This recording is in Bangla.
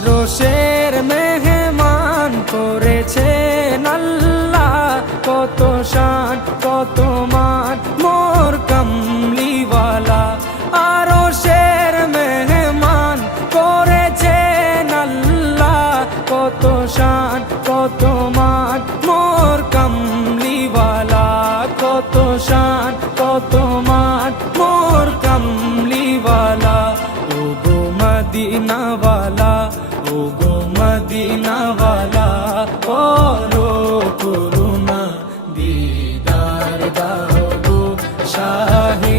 আরশের মেহমান করেছেন আল্লাহ, কত শান কত মান মোর কামলিওয়ালা। আরশের মেহমান করেছেন আল্লাহ, কত শান কত মান মোর কামলিওয়ালা, কত শান কত মান মোর কামলিওয়ালা। ও গো মদিনাওয়ালা, ও গো মদিনাওয়ালা, করো করুণা দিদার দাও গো শাহে